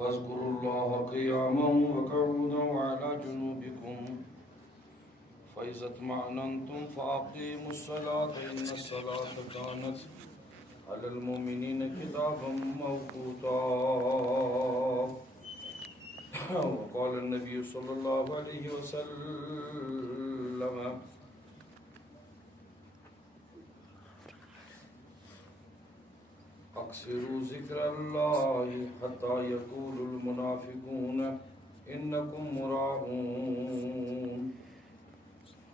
فاذكروا الله قياما وقعودا وعلى جنوبكم فإذا اطمأننتم فأقيموا الصلاة إن الصلاة كانت على المؤمنين كتابا موقوتا. وقال النبي صلى الله عليه وسلم اکثروا ذکر اللہ حتی یقول المنافقون انکم مراؤون.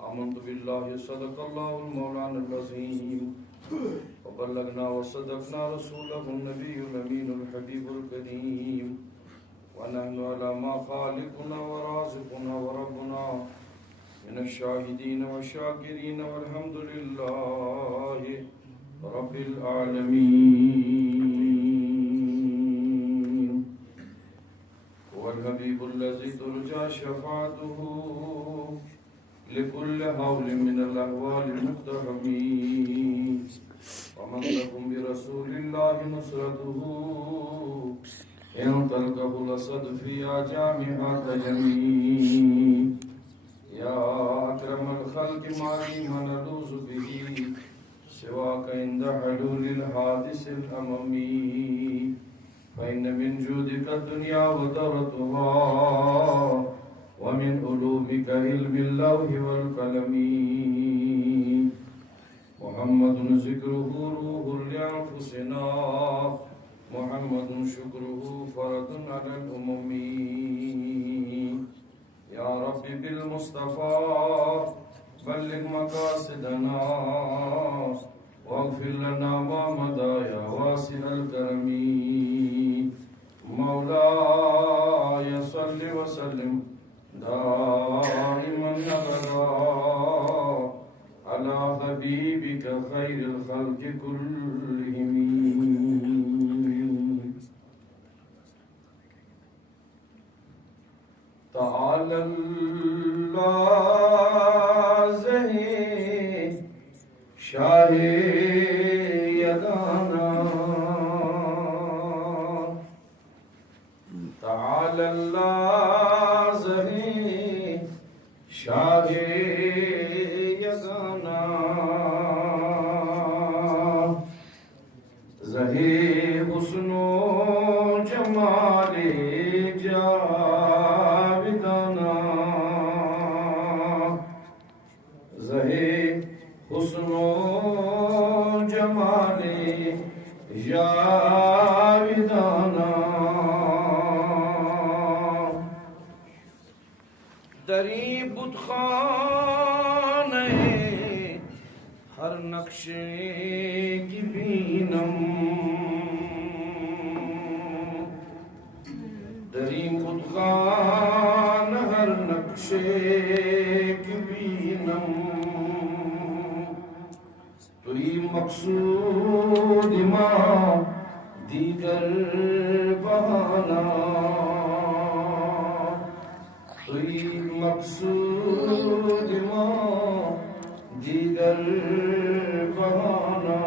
آمنت باللہ صدق اللہ المولانا العظیم وبلغنا وصدقنا رسولہ النبی الامین الحبیب الکریم ونحن على ما خالقنا ورازقنا وربنا من الشاہدین والشاکرین والحمد للہ رب العالمین. هو الحبیب الذی ترجى شفاعته لكل حول من الاحوال المقتحمين. ومن تكن برسول الله نصرته إن تلقه الأسد في جامعة يمين. يا أكرم الخلق ما لي من ألوذ به سواك عند حلول الحادث الأممي. فإن من جودك الدنيا ودرتها ومن علومك علم اللوح والقلم. محمد ذكره روح لأنفسنا محمد شكره فرد على الأمم. يا رب بالمصطفى بلغ مقاصدنا واغفر لنا ما مضى يا واسع الكرم. مولاي صل وسلم دائما أبدا على حبيبك خير الخلق كلهم. تعالى الله زهي شاہ یگانا. تعالى الله زهي شاہ یگانا. زہی حسن و جمال جاودانا. زہی حسن و جمال جاودانا. دری بتخانہ ہر نقشے کی بینم. دری بتخانہ ہر نقشے کی بینم. توی مقصود ما دیگر بہانا. توی مقصود ما دیگر بہانا.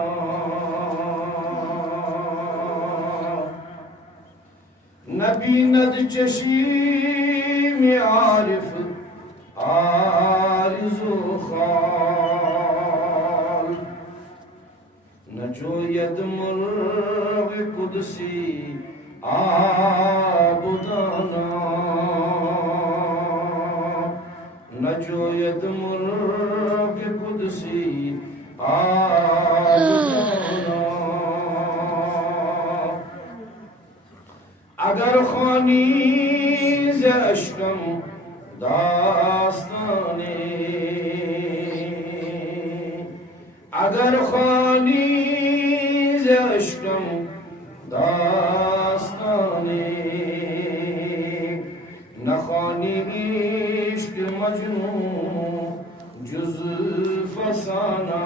نبی ند چشیم عارف عارض و خال. نجوید مرغ قدسی آبدانا. نجوید مرغ قدسی آبدانا. اگر خوانی ز اشکم داستانے. اگر خوانی ز اشکم داستانے. نخوانی عشق مجنون جز فسانہ.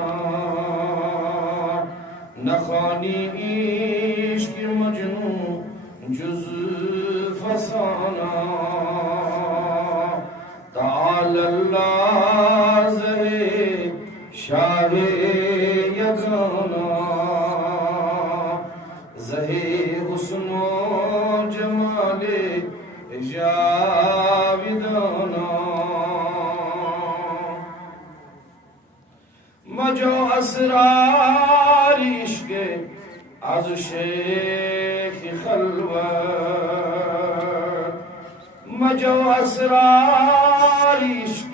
نخوانی عشق مجنون جز فسانہ. تعالی اللہ زہی شاہ یگانا. زہی حسن و جمال جاودانا مجو اسرار عشق از شیخ خلوت مجو اسرار عشق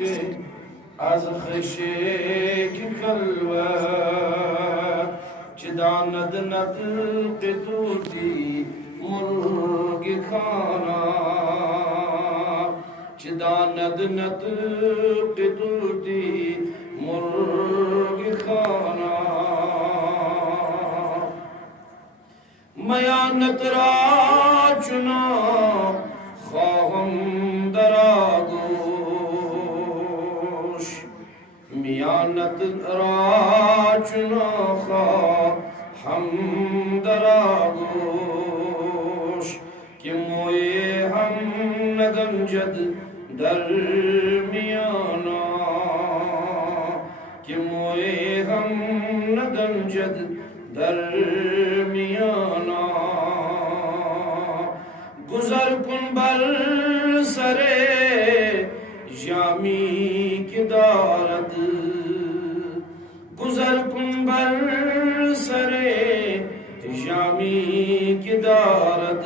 از شیخ خلوت چداند نطق توتی مرغ کھانا چداند نطق توتی مرغ کھانا میانت را چنا خواہم در آغوش میانت را چنا خواہم در آغوش کہ موئے ہم نگنجد در میانا کہ موئے ہم نگنجد در میانا گزر کن بر سرے جامی کی دارد گزر کن بر سرے جامی کی دارد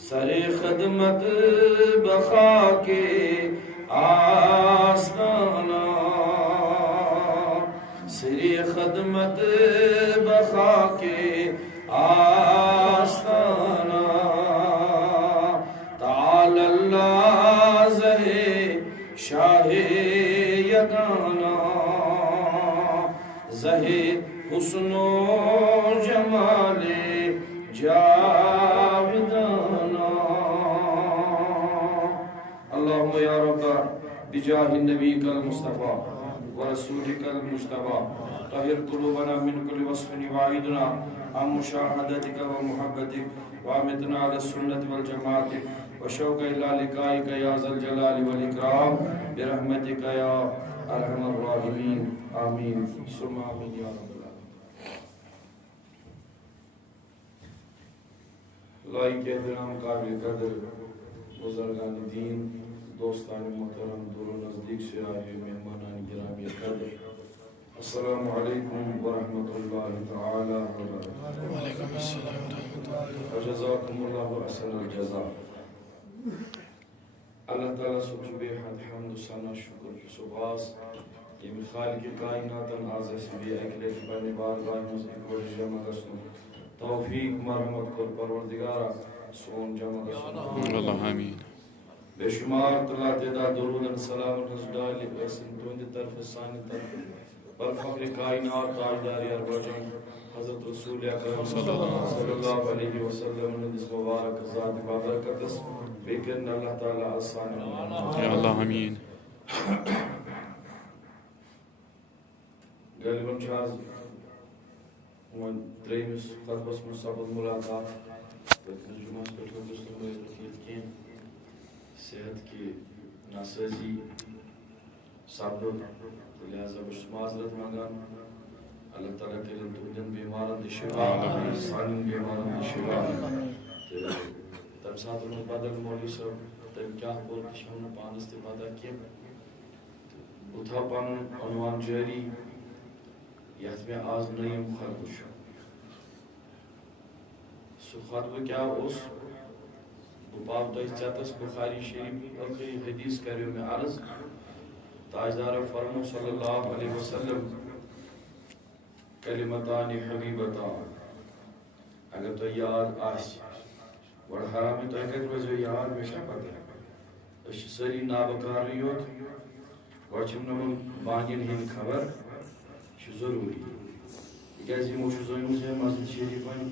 سر خدمت بخا کے آستانہ سر خدمت بخا کے آستانہ تعالی اللہ زہے شاہ یگانا زہے حسن و جمال جاودانا اللہم یا رب بجاہ النبی المصطفیٰ ورسولك المجتبى طهر قلوبنا من كل وصف يبعدنا عن مشاهدتك ومحبتك وامتنا على السنة والجماعة وشوق إلى لقائك يا ذا الجلال والإكرام برحمتك يا أرحم الراحمين آمين ثم آمين يا رب العالمين لائق احترام قابل قدر بزرگان دین دوستان محترم دور و نزدیک سے آئے مہمانان گرامی قدر السلام علیکم ورحمۃ اللہ تعالی وبرکاتہ وعلیکم السلام ورحمۃ اللہ وجزاکم اللہ احسن الجزاء اللہ تعالیٰ سبحانہ بے حد حمد و ثنا شکر سباس یہ خالق کائنات آز اس بے اکلے کی بنے بارگاہ مز ایک وجہ جمع گسن توفیق مرحمت کر پروردگارا سون جمع گسن اللہ آمین بے شمار طلع تعداد درود سلام رس ڈالی اسن توند طرف ثانی طرف پر فخر کائنات تاجدار اربجان حضرت رسول اکرم صلی اللہ علیہ وسلم ندس مبارک ذات بابرکتس بیکن اللہ تعالی آسان یا اللہ امین غالباً شاز تریمس خطبس مصابت ملاقات جمعہ پر دوستوں میں کین صحت کی ناسازی سبب لہذا بس معذرت مانگان اللہ تعالیٰ کے لیے تمہیں بیماران دی شفا سانین بیماران دی شفا تب ساتھ انہوں بدل مولی صاحب تب کیا بول کشمن پانستی پادا کیا اتھا پان عنوان جاری یہت میں آز نیم خرگوش سو خطب کیا اس باب تیس بخاری شریف اخری حدیث کریو میں عرض تاجدار فرمو صلی اللہ علیہ وسلم کلمتان حبیبتان اگر تو یاد آس بڑا حرامی تو ایک روزو یاد میں شاہ پتہ اس سری نابکاری یوت وچم نمون بانین ہین خبر چھ ضروری کیازی موچو زویمو سے مسجد شریفان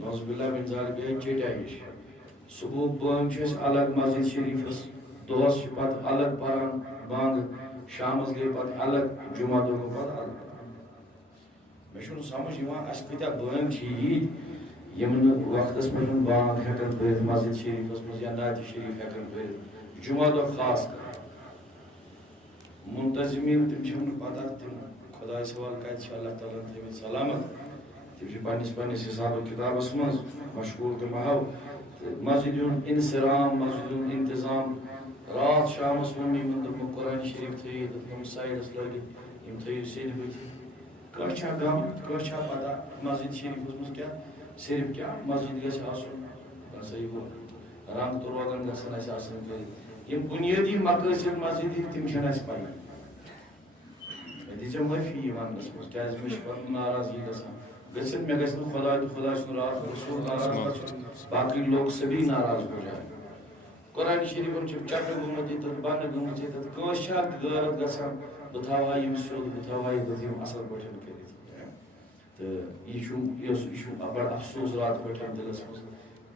نوز باللہ بن ذالک ایک چیٹائیش صبح بانگ چھس الگ مسجد شریفس دوس پت الگ پران بانگ شامس گئی پت الگ جمعہ دو پت الگ میں چھن سمجھ یوان اس کتا بانگ چھ یمن وقتس میں بانگ ہیکن پڑھت مسجد شریفس مز یا نعت شریف ہیکن پڑھت جمعہ دو خاص کر منتظمین تم چھن پتہ تم خدا سوال کت چھ اللہ تعالیٰ تھوت سلامت پنس حساب و کتابس مز مشغول تو محو مسجد انصرام مسجد انتظام رات شامس ممی من قرآن شریف تھی سائڈس لگت تھو سین بت کچھ غم کچھ پتہ مسجد شریف مز کیا صرف کیا مسجد گھس آسا یہ رنگ تو روغن گھن آسان کر بنیادی مقاصد مسجد تم پہ مے دے معافی ونس مز کیا پہ ناراضگی گھن مے گھس خدا خدا سن راز رسول ناراض باقی لوگ سبھی ناراض ہو جائیں قرآن شریف چٹ گومت یہ بند گومت یہ غیرت گھان بہ تھا یہ سیود بہ تھا یہ اصل پہ تو یہ بڑا افسوس رات پہ دلس مز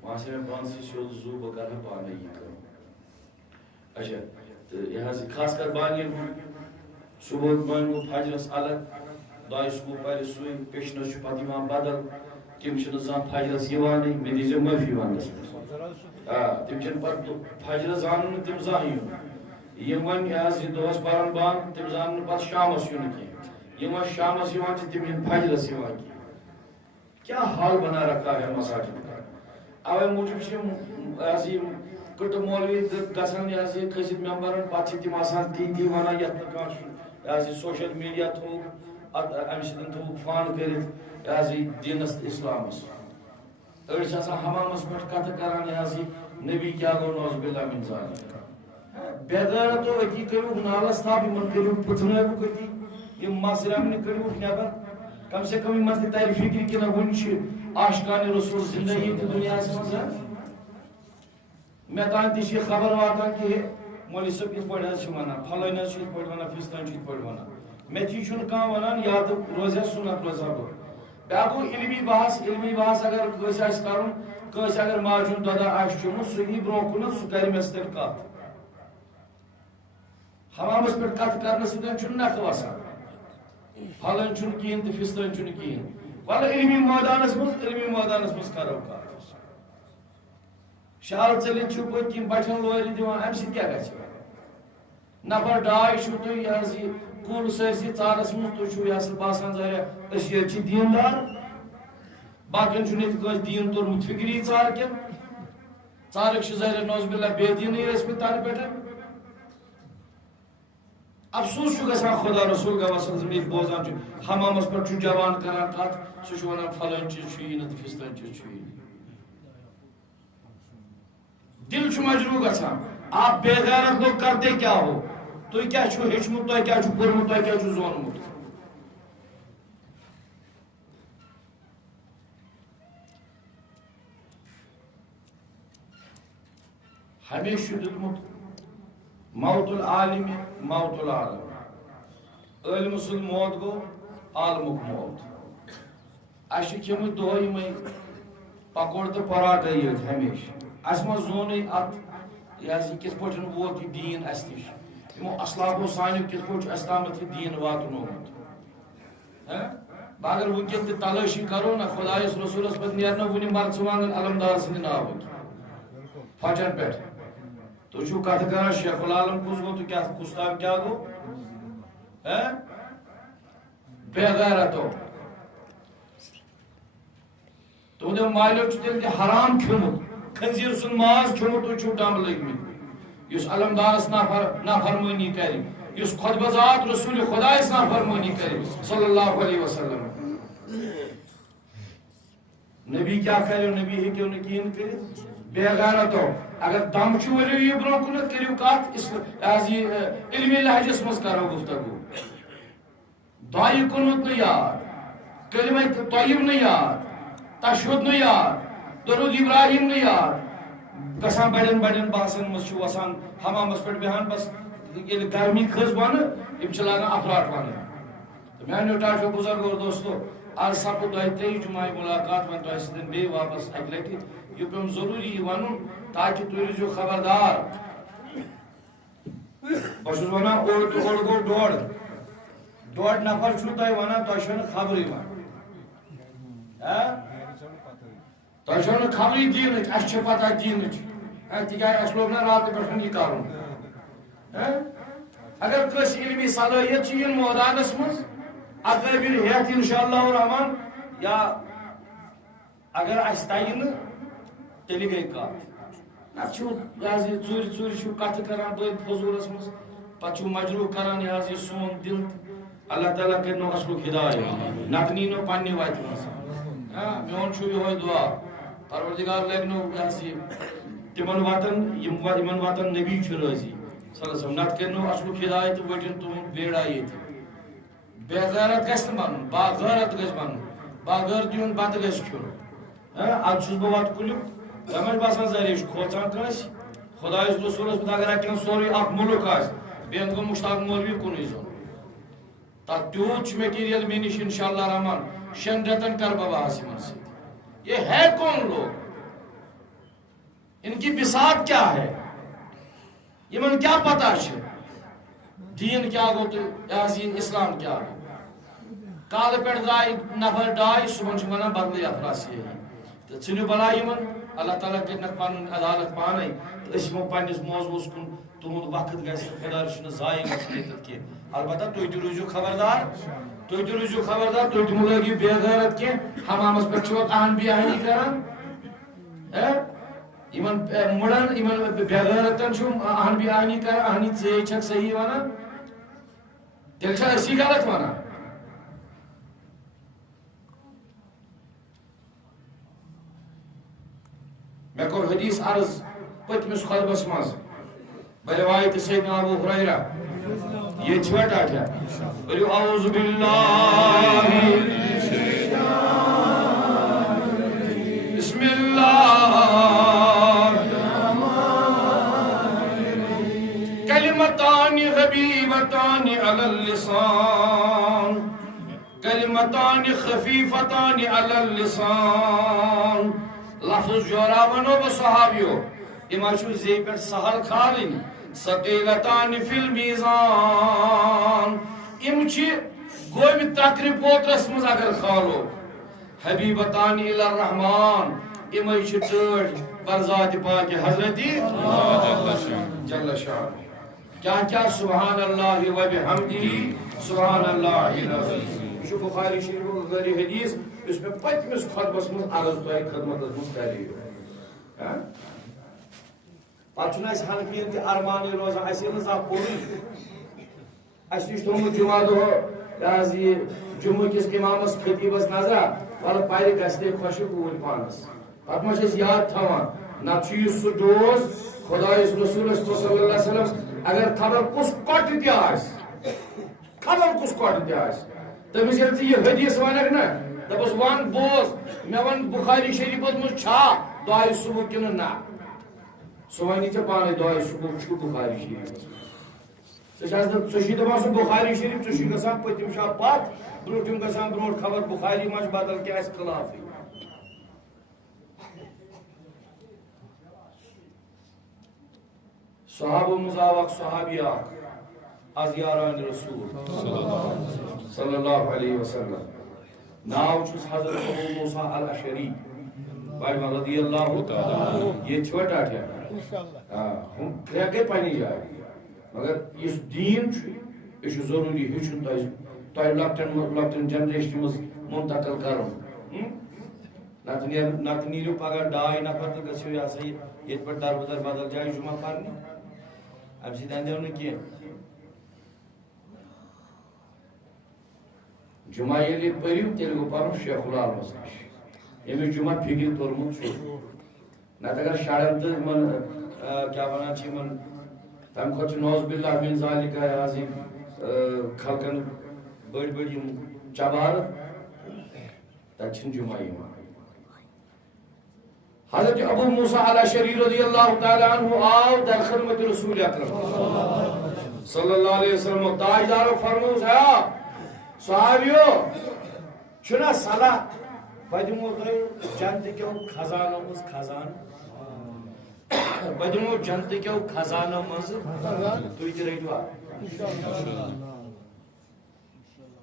وہاں میں پانس سیود زو بہ کر پانے یہ اچھا تو یہ خاص کر بانین صبح بان گو فجرس الگ دائیں سکو پہ سوئی پیشنس پتہ بدل تم زان فجرس مے دیزیو معافی ونس تم پہ فجر زان تم زان یم ون یہ دہس پران بان تم زان پہ شامس یون کی شامس تم فجرس کیا حال بنا رکھا ہے مساجد کا اوے موجود کٹ مولوی گھان یہ کھست ممبرن پتہ تم آسان تی ونان یت سوشل میڈیا تھو ام سن تھو فان کر دینس اسلامس اڑ حمامس پہ کت کران یہ نبی کیا گو نوز باللہ من ذالک بےغیرتو اتی کرو نالس تھپ ان کرو پتھنو اتی یہ مسرم کرو نبر کم سے کم مت تر فکر کہ ون آشقان رسول زندگی دنیا مز مے تان تہ خبر واتان کہ مولوی صاحب یہ پہ ونان فلٲنۍ یہ پہ ونان فستٲنۍ یہ پہ ونان مے تھی کھانا ونان یا تو روزیا سنت روزا بہ بیا گو علمی بحث اگر کٲنٛسہِ آسہِ کرُن کٲنٛسہِ اگر ماجُن دۄدا آسہِ چومُت سُہ یی برونٛہہ کُنتھ سُہ کرِ مےٚ سۭتۍ کتھ حمامس پٮ۪ٹھ کتھ کرنہٕ سۭتۍ چھُنہٕ نکھٕ وسان پھلٲنۍ چھُنہٕ کِہیٖنۍ تہٕ فِستٲنۍ چھُنہٕ کِہیٖنۍ وَلہٕ علمی مٲدانس منٛز کرو کتھ شال ژٔلِتھ چھُو پٔتۍ کِنۍ بٹھٮ۪ن لورِ دِوان امہِ سۭتۍ کیٛاہ گژھِ نفر ڈاے چھُو تُہۍ یہ کُل سٲرسٕے ژارس منٛز تُہۍ چھُو یہ باسان ظٲہرا أسۍ ییٚتہِ چھِ دیندار باقین چھُنہٕ ییٚتہِ کٲنٛسہِ دیٖن توٚرمُت فِکری ژار کٮ۪ن ژارٕکۍ چھِ ظٲہرا نوز باللہ بے دیٖنٕے ٲسمٕتۍ تنہٕ پٮ۪ٹھ افسوس چھُ گژھان خدا رسول گواہ صلی اللہ علیہ وسلم بوزان چھُ حمامس پٮ۪ٹھ چھُ جوان کران کتھ سُہ چھُ ونان فلٲنۍ چیٖز چھُ یی نہٕ تہٕ فِستٲنۍ چیٖز چھُ یی دل چھُ مجروح گژھان آپ بے غیرت لوگ کرتے کیا ہو تُہۍ کیٛاہ چھُو ہیٚچھمُت تۄہہِ کیٛاہ چھُو پوٚرمُت تۄہہِ کیٛاہ چھُو زونمُت ہمیشہ چھُ دیُتمُت موت العالم موت العالم عالمٕ سُنٛد موت گوٚو عالمُک موت اَسہِ چھِ کھیٚمٕتۍ دۄہے یِمے پکوڑ تہٕ پراٹھے یٲتۍ ہمیشہ اَسہِ ما زونٕے اتھ یہ کِتھ پٲٹھۍ ووت یہِ دیٖن اَسہِ نِش یِمو اسلافو سانیو کِتھ پٲٹھۍ چھُ اَسہِ تامَتھ یہِ دیٖن واتنومُت بہٕ اگر وٕنکٮ۪ن تہِ تلٲشی کرو نا خۄدایس رسوٗلس پتہٕ نیرنہٕ وٕنہِ مرژٕوانٛگن علمدار سٕنٛدِ ناوٕکۍ فچن پٮ۪ٹھ تُہۍ چھُو کتھٕ کران شیخ العالم کُس گوٚو تہٕ کیٛاہ کُستام کیٛاہ گوٚو بے غیرتو تُہنٛدیو مالیو چھُ تیٚلہِ تہِ حرام کھیوٚمُت خنزیٖر سُنٛد ماز کھیوٚمُت تُہۍ چھُو ڈمب لٔگمٕتۍ یُس علمدارس نافرمٲنی کرِ یُس خۄطبہٕ ذات رسول خۄدایس نافرمٲنی کرِ صلی اللہ علیہ وسلم نبی کیٛاہ کریو نبی ہیٚکیو نہٕ کِہیٖنۍ کٔرِتھ بے غیرتو اگر دم چھُ ؤلِو یہِ برونٛہہ کُنتھ کٔرِو کتھ یہ علمی لہجس منٛز کرو گفتگو دۄیہِ کُنوُت نہٕ یاد کلمہ طیب نہٕ یاد تشہد نہٕ یاد درود ابراہیم نہٕ یاد گژھان بڑٮ۪ن بڑٮ۪ن بحثن منٛز چھُ وسان حمامس پٮ۪ٹھ بیہان بس ییٚلہِ گرمی کھٔژ بۄنہٕ یِم چھِ لاگان افراٹ ونٕنۍ تہٕ میانیو ٹاٹھیو بُزرگو اور دوستو آز سپُد دۄیہِ ترٛیٚیہِ جُمعہ مُلاقات وۄنۍ تۄہہِ سۭتۍ بیٚیہِ واپس اکہِ لٹہِ یہِ پیوٚم ضروٗری یہِ ونُن تاکہِ تُہۍ روٗزِو خبردار بہٕ چھُس ونان اوٚڑ تہٕ اوٚڑ گوٚو ڈۄڈ نفر چھُو تۄہہِ ونان تۄہہِ چھو نہٕ خبرٕے وۄنۍ تۄہہِ چھو نہٕ خبرٕے دیٖنٕچ اَسہِ چھِ پتہ دیٖنٕچ تِکیٛازِ اَسہِ لوگ نہ راتہٕ پٮ۪ٹھ یہِ کرُن اگر کٲنٛسہِ علمی صلٲحیت چھِ یِن مٲدانس منٛز اکٲبِر ہٮ۪تھ انشاء اللہ الرحمان یا اگر اس تین تیلی گئی کات نتو ژوٗرِ چھُو کتھ کران بٔلۍ فضوٗلس منٛز پتہٕ چھُو مجروح کران یہِ سون دل اللہ تعالیٰ کرنو اصلُک ہدایت نتہٕ نیٖنو پننہِ وتہِ منٛز میون چھُ یِہوے دعا پروردگار لگنو یہ تمن واتن یمن واتن نبی چھُ رٲضی صلی اللہ علیہ وسلم نتہٕ کرنو اصلُک ہدایت تہٕ وٕٹِن تُہُنٛد بیڑا ییٚتہِ بے غیرت گژھِ نہٕ بنُن با غیرت گژھِ بنُن باغٲرتی ہُنٛد بتہٕ گژھِ کھیوٚن ادٕ چھُس بہٕ وتہٕ کُلیُک مےٚ ما چھُ باسان ذریعہ چھُ کھوژان کٲنٛسہِ خۄدایس رسوٗلس پٮ۪ٹھ اگر اتٮ۪ن سورُے اکھ مُلک آسہِ بیٚیہِ گوٚو مُشتاق مولوی کُنُے زوٚن تتھ تیوٗت چھُ میٹیٖریل مےٚ نِش انشاءاللہ رحمان 6 رٮ۪تن کرٕ بہٕ بحث یِمن سۭتۍ یہ ہے کون لوگ ان کی بساط کیا ہے یمن کیا پتہ چھ دین کیا گو تو اسلام کیا گو کالہ پہ درائے نفر ڈاے صبح ونان بدلے افراسی تو ژھنو بلا یمن اللہ تعالیٰ کرنک پن عدالت پانے تو اسمو پنس موضوعس کن تہد وقت گھس خدا رچھن ضائع گھن کی البتہ تھی تہ روزو خبردار تھی تہ روزو خبردار تھی تہ لگو بے غیرت کی حمامس پہ اہن بیانی کران مڑن بے غیرتن اہن بیانی کران اہنی ژے چھک صحیح ونان تیل چھا اسی غلط ونان میں کور حدیث عرض پتمس خطبس مز بروایت سیدنا ابو ہریرہ یہ چھوٹا تھا بولو اعوذ باللہ بسم اللہ کلمتان حبیبتان علی اللسان کلمتان خفیفتان علی اللسان لفظ جورا ونو بہ صحابیو اما چھو زی پہ سہل کھالن ثقیلتان فی المیزان ام چھ گوب تکر پوترس مز اگر کھالو حبیبتان الی الرحمان ام چھ ٹٲٹھ برذات پاک حضرت جل شان کیا سبحان اللہ و بحمدہ سبحان اللہ العظیم یہ بخاری شریف غری حدیث اس میں پتمس خطبس من عرض تو خدمت من کری پتہ اس حنفین تہ ارمانی روزان اس نہ زا پوری اس نش تھومت جمعہ دہ یہ جمعہ کس امامس خطیبس نظرہ ول پارِ گژھِ خوش گول پانس پتہ ما چھِ یاد تھاوان نہ چھ سہ ڈوز خدایس رسولس صلی اللہ علیہ وسلم اگر خبر کس کٹ تہ آس خبر کس کٹ تہ آس تمس یل یہ حدیث ونک نا دپس ون بوز مے ون بخاری شریفس مز چھا دعائے صبح کن نا سہ ونی ژے پانے دعائے صبح چھ بخاری شریف ژے دپان سہ بخاری شریف ژے گژھان پتم شاہ پتھ برونٹھم گژھان برونٹ خبر بخاری مز بدل کیا آسہِ خلافٕے صحابہ مز آو اکھ صحابی اکھ از یاران رسول صلی اللہ علیہ وسلم ناو چھس حضرت ابو موسیٰ الاشعری بھائی رضی اللہ تعالی یہ چھوٹا تھا ہم کھرے پانی جائے مگر اس دین یہ ضروری ہچن تہ لکٹن جنریشن مز منتقل کرن نت نیرو پگہ ڈاے نفر تو گھو یہ سا یہ پہ در بدر بدل جائے جمعہ کرنے ام سید اندو نا کی جمعہ یلی پریو تیل گو پرم شیخ العالمس نش یمس جمعہ فکر تورمت نت اگر شڑن تو من کیا ونان من تم کھت نوز باللہ من ذالک خلقن بڑی بڑی چبار تک جمعہ ایمان حضرت ابو موسیٰ الاشعری رضی اللہ تعالی عنہ آو در خدمت رسول اکرم صلی اللہ علیہ وسلم تاجدار فرموز ہے صحابیو چھنا صلاح بدمو جنت کیو خزانہ مز خزان بدمو جنت کیو خزانہ مز تُہۍ تہِ رٔٹوا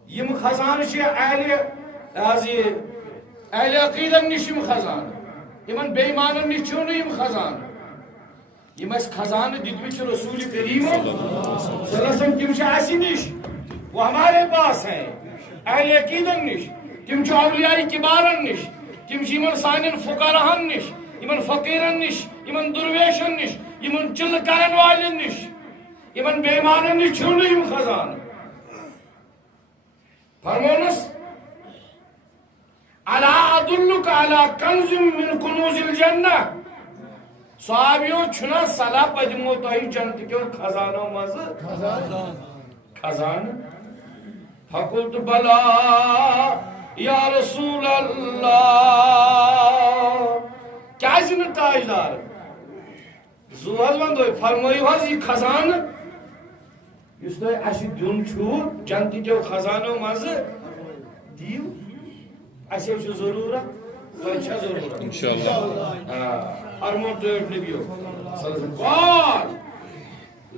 یم خزانہ چھ اہل عقیدن نش یم خزانہ یمن بے ایمانن نش چھو نہٕ یم خزانہ یم اس خزانہ دتمت رسول کریم صلی اللہ علیہ وسلم تم چھ اسی نش وہ ہمارے پاس ہیں اہل عقیدن نش تم اولیاء کبارن نش تم سان فقراہن نش فقیرن نش درویشن نش چل کرن والن نش بیمانن نش چھن خزان فرمونس الا ادلک علی کنز من کنوز الجنہ صحابیوں چھنا صلاح پدمو تہ جنت کیو خزانوں مز خزان فقلت بلا یا رسول اللہ کیا تاجدار زو حض ون فرمائیو حض یہ خزان اس تہ اس دین چھو جنت کیو خزانوں مز دیو اسے چھ ضرورت تہ چھ ضرورت انشاءاللہ فرموت نبیو صلی اللہ علیہ وسلم قال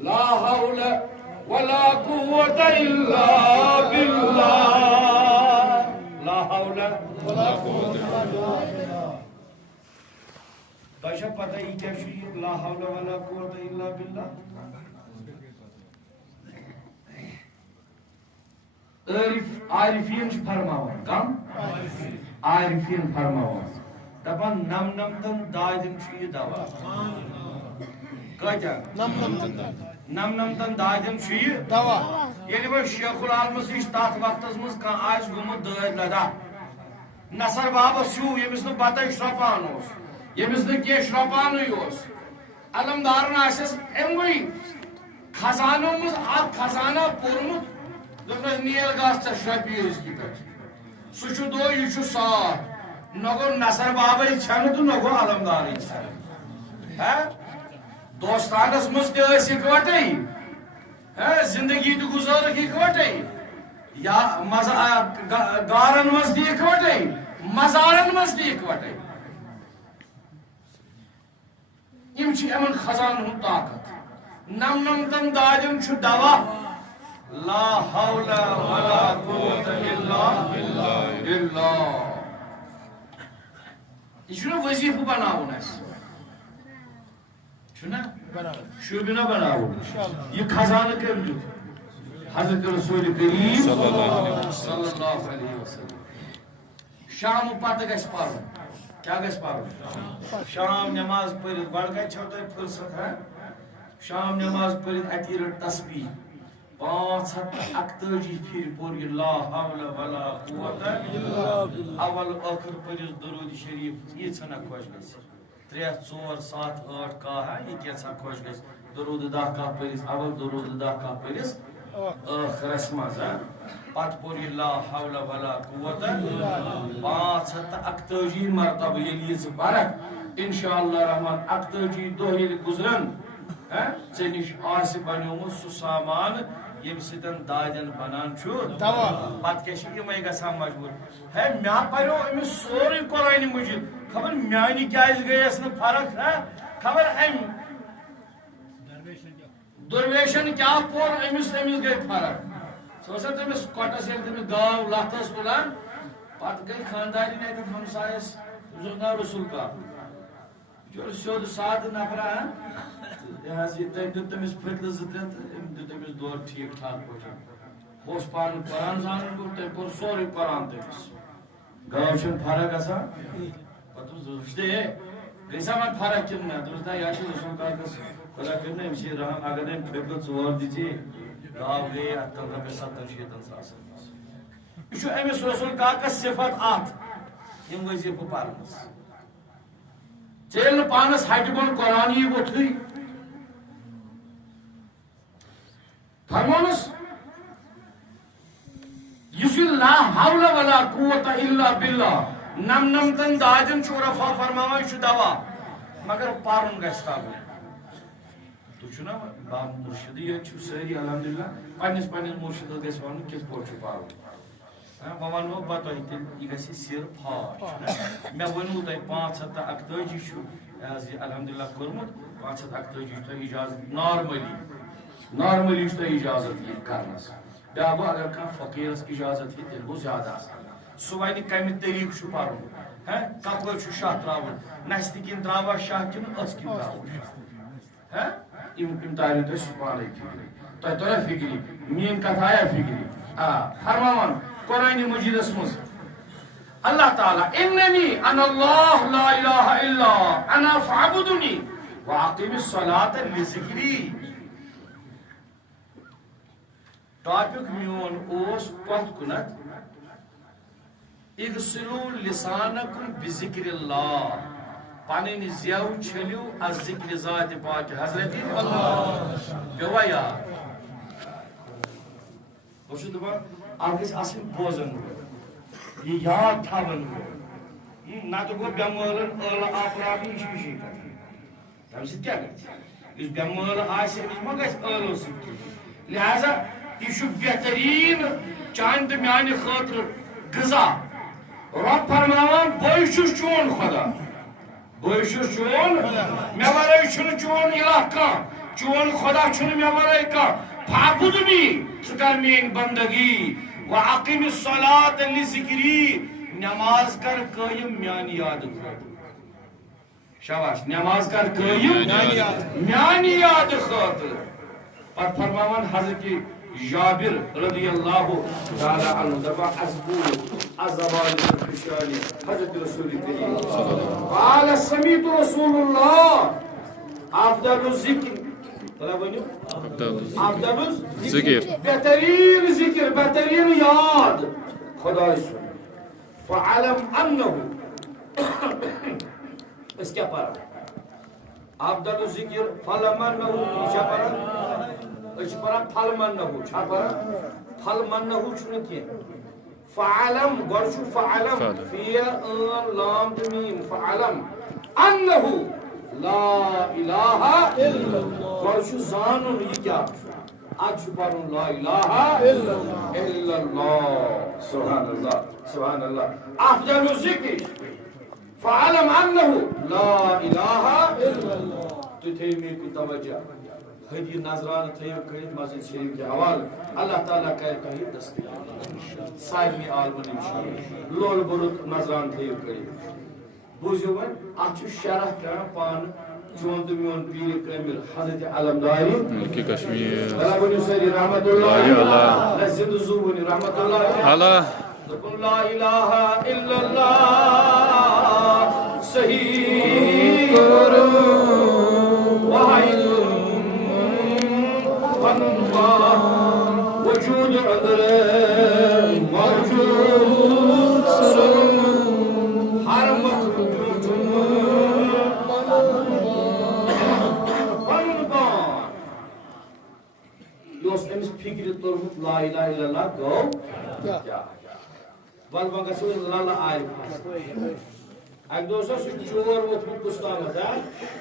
لا حول ولا قوة إلا بالله لا حول ولا قوة إلا بالله تشا پتہ یہ کیا چھ لا حول ولا قوة إلا بالله عارفین فرماوان کم عارفین فرماوان دپان نمنمتن دادن چھ یہ دوا کتیا نمنمتن دادن چھ یہ دوا یعنی وہ شیخ العالمس نش تات وقت مز کان آس گومت داد لدا نصر بابس چھو یمس نہ بتہ شرپان اوس یمس نہ کی شرپانوی اوس علمدارن آسس اموی خزانوں مز اکھ خزانہ پورمت دپنس نیل گاس ژے شرپی اس کی پہ سہ چھ دو یہ چھ ساتھ نہ گو نصر بابا چھن تو نہ گو علمدار چھن دوستانس مز تہ ٲسۍ اکوٹے زندگی تہ گزارک اکوٹے یا گارن مز تہ اکوٹے مزارن مز تہ اکوٹے یم چھ یمن خزان ہند طاقت نمنمتن دادن چھ دوا لا حول ولا قوة الا بالله یہ وظیفہ بناون اس چھنا شوبنا بناون یہ خزانہ کم دیت حضرت رسول کریم صلی اللہ علیہ وسلم شام پتہ گژھِ پرن کیا گژھِ پرن شام نماز پڑھتھ بڑ گژھِ چھو تہ فرصت ہے شام نماز پڑھتھ اتی رٹ تسبیح 541 پھر پور لا حول ولا قوة اول آخر پرس درود شریف یہ چھنا خوش گژھِ 3 4 7 8 کاہ یہ کیسا خوش گژھِ درود 10 کاہ پرس اول درود 10 کاہ پرس ٲخرس مز پتہ پور لا حول ولا قوة 541 مرتبہ ییٚلہِ یہ پرکھ انشاءاللہ رحمان 41 دۄہ ییٚلہِ گزرن ژے نش آس بنیومت سہ سامان یم سن دادن بنان پتہ کیا گھان مجبور ہے مے پریو امس سوری قرآن مجید خبر میانہ کیاز گیس نا فرق ہے خبر ام درویشن کیا پور امس گئی فرق سا تمس کٹس یل تمس گاو لتس تلان پتہ گئی خاندارین اتن ہمسایس نا رسول کا سیود ساد نفرا تم دمس پھٹل زت دمس دور ٹھیک ٹھاک پہ پان قرآن زان تم کور سوری قرآن تمس گاو فرق گا پہ گئی سا وی فرق کن نا دس یہ رسول کاکس خدا کر امس رحم اگر ام پھٹل ژور دِژے گاو گئی ات 70 ساس یہ امس رسول کاکس صفت ات یم وظیفہ پرنس ژےٚ پانس ہٹہِ بۄن قرآن یی وۄتھٕے فرمونس یُس یہِ لا حول ولا قوة الا بالله نمنمتن دادن چھُ رفا فرماوان یہِ چھُ دوا مگر پرُن گژھِ تگُن تُہۍ چھُو نا مرشدی ییٚتہِ چھُ سٲری الحمدللہ پننس مرشدس گژھِ ونُن کِتھ پٲٹھۍ چھُ پرُن بہ ونو بہ تۄہہِ تیٚلہِ یہِ گژھِ سیر فاش مےٚ ؤنوٕ تۄہہِ 541 چھُ یہ الحمدللہ کوٚرمُت 541 چھُ تۄہہِ اجازت نارملی چھُ تۄہہِ اجازت یہِ کرنس بیٛاکھ گوٚو اگر کانٛہہ فقیرس اجازت یی تیٚلہِ گوٚو زیادٕ آسان سُہ وَنہِ کمہِ طریٖقہٕ چھُ پرُن کپٲرۍ چھُ شاہ تراوُن نستہِ کِنۍ تراوا شاہ کِنہٕ ٲس کِنۍ تراوُن یِم تاریو تۄہہِ سُہ پانے فکری تۄہہِ تۄرا فکری میٲنۍ کتھ آیا فکری فرماوان قرآن مجیدس مز اللہ تعالیٰ اننی انا اللہ لا الہ الا انا فعبدنی واقم الصلاۃ لذکری. ٹاپک میون اوس پتھ کنت اغسلوا لسانکم بذکر اللہ. پنن زیو چھلیو از ذکر ذات پاک حضرت اللہ پیوا یاد. بہت دپان اتھ گژھِ آسٕنۍ بوزن یہ یاد تھاون نتہٕ گوٚو بٮ۪مٲلن ٲلہٕ آپراوٕنۍ یہِ چھِ ہِشی کتھ. تمہِ سۭتۍ کیٛاہ گژھِ؟ یُس بٮ۪مٲل آسہِ أمِس ما گژھِ ٲلو سۭتۍ. لہذا یہِ چھُ بہتریٖن چانہِ تہٕ میانہِ خٲطرٕ غذا. رب فرماوان بٕے چھُس چون خدا، بٕے چھُس چون، مےٚ ورٲے چھُنہٕ چون الہ کانٛہہ، چون خدا چھُنہٕ مےٚ ورٲے کانٛہہ. فاعبدنی، ژٕ کر میٲنۍ بندگی. واقم الصلاۃ لذکری، نماز کر قٲیِم میانہِ یاد خٲطرٕ. شاباش، نماز کر قٲیِم میانہِ یاد خٲطرٕ. پتہٕ فرماوان حضرت جابر رضی اللہ تعالی عنہ دپان زبان حضرت رسول کریم قال سمعت رسول اللہ افضل الذکر افضل الذکر، بہترین ذکر، بہترین یاد خدا سن. فعلم انہ اس کیا پڑھا افضل الذکر فلمنہ کیا پڑھا اس پڑھا فلمنہ چھا پڑھا فلمنہ چھُنہٕ کینٛہہ. فعلم گۄڈٕ چھُ فعلم فی لام تہٕ میٖم فعلم انہ لا الہ الا اللہ. گۄڈٕ چھُ زانُن یہِ کیٛاہ چھُ، اَدٕ چھُ پَرُن لا الہ الا اللہ. سبحان اللہ سبحان اللہ. افضل الذکر فعلم انہ لا الہ الا اللہ. تُہۍ تھٲیِو مےٚ توجہ، حدی نظرانہ تھٲیِو کٔرِتھ مسجد شریف کے حوالہ. اللہ تعالیٰ کرِ تۄہہِ دستیاب سارنٕے عالمن انشاءاللہ. لول بوٚرُت نظرانہ تھٲیِو کٔرِتھ. بوٗزِو وۄنۍ اَتھ چھُ شرح کران پانہٕ چون تہٕ میون پیٖرِ کٲمِل حضرت علمداری ملکہِ کشمیٖر. ؤنِو سٲری رحمت اللہ. زِندٕ زوٗ ؤنِو رحمت اللہ. دوٚپُن لا الہ الا اللہ صحیح واحد پنُن پان وجود اندر موجود ہر مخلوق پنُن پان. یہ اوس أمِس فکرِ توٚرمُت لا الہ الا اللہ گوٚو کیٛاہ. ول وۄنۍ گژھو للہ عارفس. اکہِ دۄہ اوس سُہ چور ووتھمُت کُستامَتھ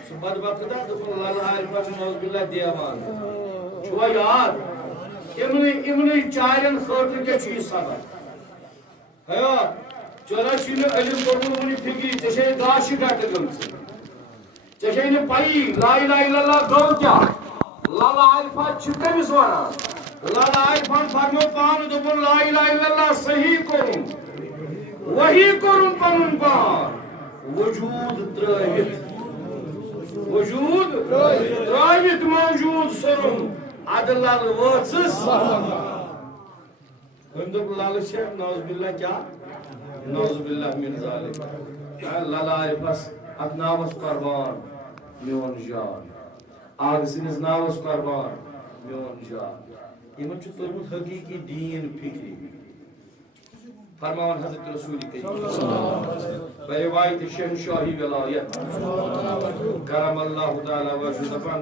سُہ بدبخت دوٚپُن للہ عارفس نعوذ باللہ دیوان. چھُوا یاد یِمنٕے چارٮ۪ن خٲطرٕ کیٛاہ چھُ یہِ سبق؟ حیات ژےٚ چھُے نہٕ علم کوٚرمُت وُنہِ فِکری، ژےٚ چھے گاشہِ ڈٹہٕ گٔمژٕ، ژےٚ چھے نہٕ پَیی لا الہ الا اللہ گوٚو کیٛاہ. للہ عارفہ چھِ کٔمِس وَنان؟ للہ عارفن فرموو پانہٕ دوٚپُن لا الہ الا اللہ صحیح کوٚرُن وحی کوٚرُن پنُن پان وجوٗد ترٛٲوِتھ، وجوٗد ترٛٲوِتھ موجوٗد سورُن. ادٕ للہٕ وٲژٕس. أمۍ دوٚپ للہٕ چھےٚ نعوذ باللہ کیٛاہ نعوذ باللہ من ذالک. للہ عارفس اتھ ناوس قربان میون جان، آگ سٕنٛدِس ناوس قربان میون جان. یِمن چھُ توٚرمُت حقیٖقی دیٖن فِکری. فرماوان حضرت رسول کریم بروایت شہنشاہی ولایت کرم اللہ تعالیٰ وجہ دپان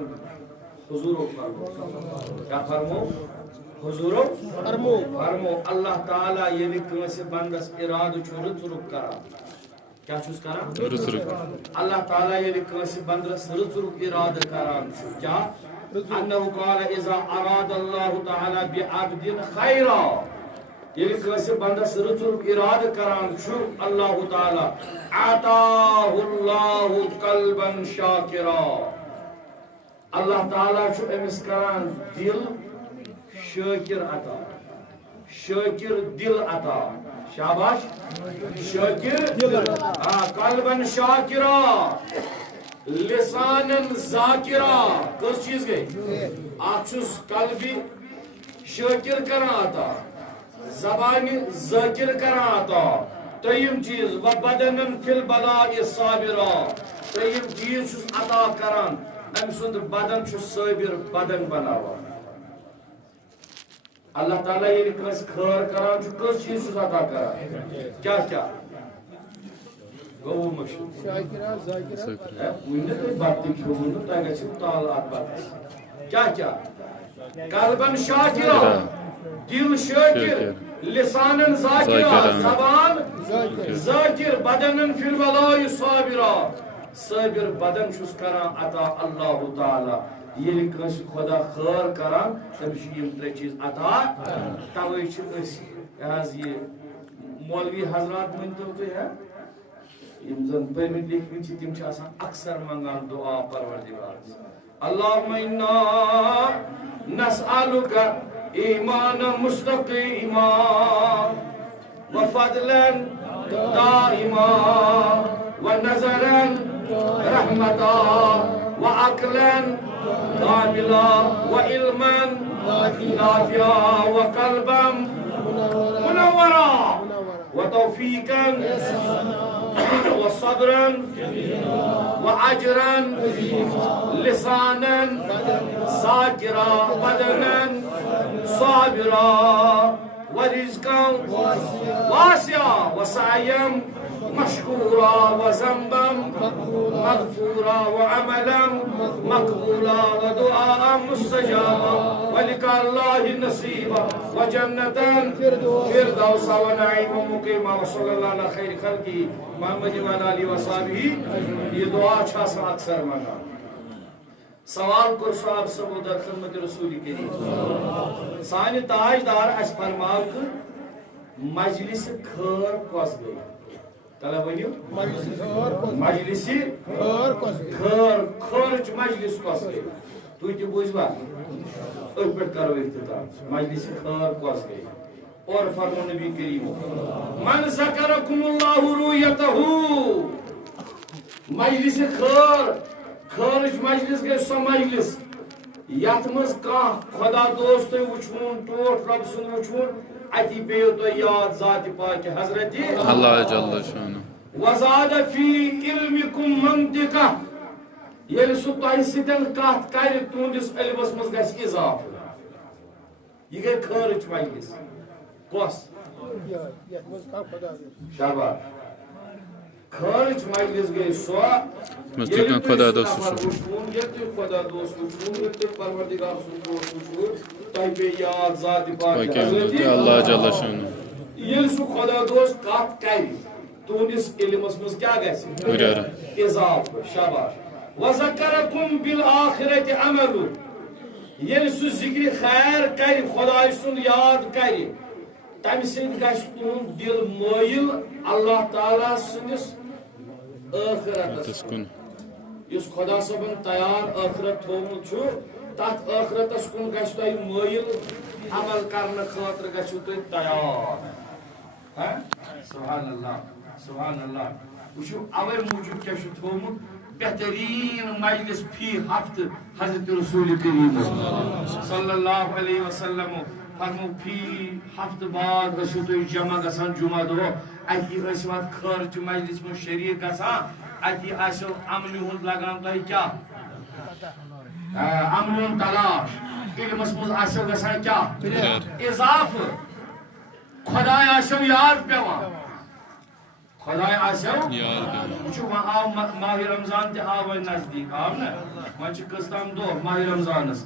حضور فرمو کیا فرمو حضور فرمو اللہ تعالیٰ یعنی کٲنٛسہِ بندس ارادٕ چھُ رٕژ رُک کران. کیا چھُس کران؟ اللہ تعالیٰ یعنی کٲنٛسہِ بندس رٕژ رُک ارادٕ کران چھُ. کیا انہُ قال اذا اراد اللہ تعالیٰ بعبد خیرا، ییٚلہِ کٲنٛسہِ بندس رٕژ رُک ارادٕ کران چھُ اللہ تعالیٰ آتاہ اللہ قلبا شاکرا، اللہ تعالیٰ چھُ أمِس کران دل شٲکِر عطا، شٲکِر دل عطا. شاباش شٲکِر قلبا شاکرا لسانن ذاکرا. کٔژ چیٖز گٔے؟ اکھ چھُس قلبی شٲکِر کران عطا، زبانہِ ذٲکِر کران عطا، تریم چیز وبدنن فی البلاء صابرا تریم چیز چھس عطا کران ام سند بدن چھس صابر بدن بناوان اللہ تعالیٰ یہ کس خیر کران چھو کس چیز چھس عطا کران کیا گو مشہور شاکرہ ذاکرہ وینت بات کھوون تو گژھِ تال ات بات کیا قلبن شاکرہ دل شاکر لسانن ذاکرہ زبان ذاکر بدنن فی البلاء صابرہ صابر بدن چھس کران عطا اللہ تعالی یل کس خدا خیر کران تمس یم ترے چیز عطا توے چھ اس یہ مولوی حضرات ونتو تہ ہے یم زن پرمت لیکھمت چھ تم چھ آسان اکثر منگان دعا پروردگار اللهم انا نسألك ایمانا مستقیما وفضلا دائما ونظرا رحمتا وعقلا كاملا وعلما نافعا وقلبا منورا وتوفيقا وصبرا وأجرا لسانا ذاكرا بدنا صابرا ورزقا واسعا وسعيا مشكورا وذنبا مغفورا وعملا مقبولا ودعاء مستجابا ولقاء الله نصيبا وجنة فردوسا ونعيما مقيما وصلى الله على خير خلقه محمد وعلى آله وصحبه یہ دعا چھا اکثر منگا سوال کر صاحب سبو در خدمت رسول کریم سانی تاجدار اس فرماو کہ مجلس خیر کس گئی تلا ونیو مجلس خیر مجلس کس گئی تو تی بوزوا ات پہ کرو اختتام مجلس خیر کس گئی اور فرمو نبی کریم من ذکرکم اللہ رویتہ مجلس خیر مجلس گئی سو مجلس یت مز کان خدا دوست وچھون ٹوٹ رب سن وچھون اتی پیو تو یاد ذات پاک حضرت اللہ جل شانہ وزاد فی علمکم منطقہ یل سو تہ سدن کت کر تہندس علمس مز گژھِ اضافہ یہ گئی خیرچ مجلس کس شاباش خیرچ مجلس گئی سو مستقیم خدا دوست وچھون یل خدا دوست وچھون یل پروردگار سن دوست وچھون تہ پہ یاد ذات پاک حضرت اللہ جل شانہ یل سو خدا دوست کت کر تہندس علمس مز کیا گژھِ اضافہ شاباش وذکرکم بالآخرۃ عمل یل سو ذکر خیر کر خدای سن یاد کر تمہ سۭتۍ گژھِ تہنٛد دل مٲیل اللہ تعالیٰ سٕنٛدِس ٲخرتس کن یُس خدا صٲبن تیار ٲخرت تھومُت چھُ تتھ ٲخرتس کُن گژھِ تۄہہِ مٲیل عمل کرنہٕ خٲطرٕ گژھِو تُہۍ تیار سبحان اللہ سبحان اللہ وٕچھِو اوے موٗجوٗب کیٛاہ چھُ تھومُت بہترین مجلس فی ہفتہ حضرت رسول کریم صلی اللہ علیہ وسلم فرمو فی ہفتہ بعد ٲسِو تُہۍ جمع گژھان جمعہ دۄہ اتی ٲسِو اتھ خٲرچہِ مجلس منٛز شریٖک گژھان اتی آسیو امنہِ ہُنٛد لگان تۄہہِ کیٛاہ امنہِ ہُنٛد تلاش علمس منٛز آسیو گژھان کیٛاہ اضافہٕ خداے آسیو یاد پیوان خداے آسیو وٕچھِو وۄنۍ آو ماہ رمضان تہِ آو وۄنۍ نزدیٖک آو نا وۄنۍ چھِ کٔژتام دۄہ ماہ رمضانس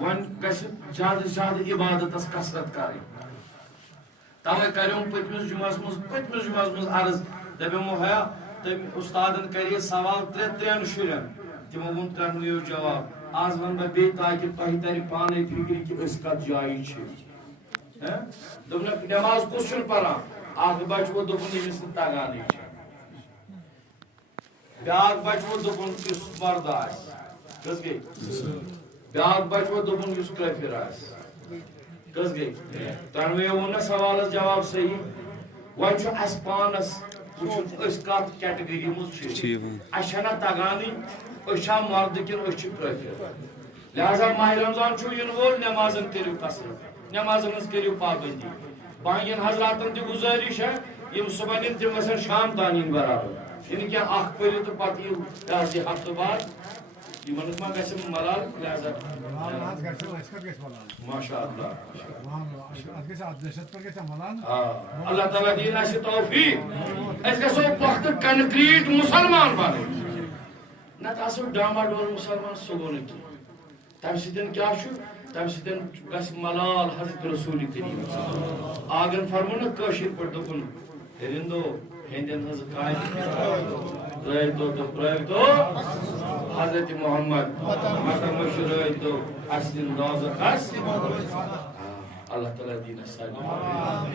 وۄنۍ گژھِ زیادٕ زیادٕ عبادتس کثرت کرٕنۍ توے کریوم پٔتمِس جمعس منٛز عرض دپیومو ہے تٔمۍ اُستادن کرے سوال ترٛٮ۪ن شُرٮ۪ن تِمو ووٚن ترٛٮ۪نوٕیو جواب آز ونہٕ بہٕ بیٚیہِ تاکہِ تۄہہِ ترِ پانے فکرِ کہِ أسۍ کتھ جایہِ چھِ دوٚپنکھ نٮ۪ماز کُس چھُنہٕ پران اکھ بچہٕ ووٚن دوٚپُن ییٚمِس نہٕ تگانٕے چھِ بیٛاکھ بچہٕ ووٚن دوٚپُن یُس مرد آسہِ کٔژ گٔے بیٛاکھ بچہٕ ووٚن دوٚپُن یُس کٲفِر آسہِ کٔژ گٔے ترٛٮ۪نوٕیو ووٚن نہ سوالس جواب صحیح وۄنۍ چھُ اسہِ پانس وٕچھُن أسۍ کتھ کیٹگری منٛز چھِ اسہِ چھنہ تگانٕے أسۍ چھا مرد کِنہٕ أسۍ چھِ کٲفِر لہذا ماہ رمضان چھُ یِنہٕ وول نٮ۪مازن کٔرِو کثرت نٮ۪مازن ہٕنٛز کٔرِو پابندی باقین حضراتن تہِ گُزٲرِش ہے یم صبح تم گھن شام تان برابر یعنی کیا اخ پری تو پتہ یہ ہفتہ بعد یہ ما گھر ملال لہذا ماشاء اللہ اللہ تعالیٰ دین اس توفیق اس گھو وقت کنکریٹ مسلمان بن نت آسو ڈاما ڈول مسلمان سہ گو نا تمہ سن کیا تمہ سن گھ ملال حضرت رسول کریم آگن فرمو نا کاشر پہ دپن ہرندو ہندین ہز کائن تو حضرت محمد متمش تو اسن روز خس اللہ تعالیٰ دین سالم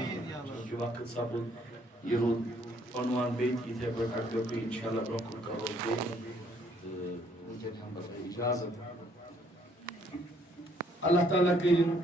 چونکہ وقت سپد یہ رود عنوان بیت اتھے پہ اگر انشاءاللہ برکن کرو اجازت اللہ تعالیٰ کرن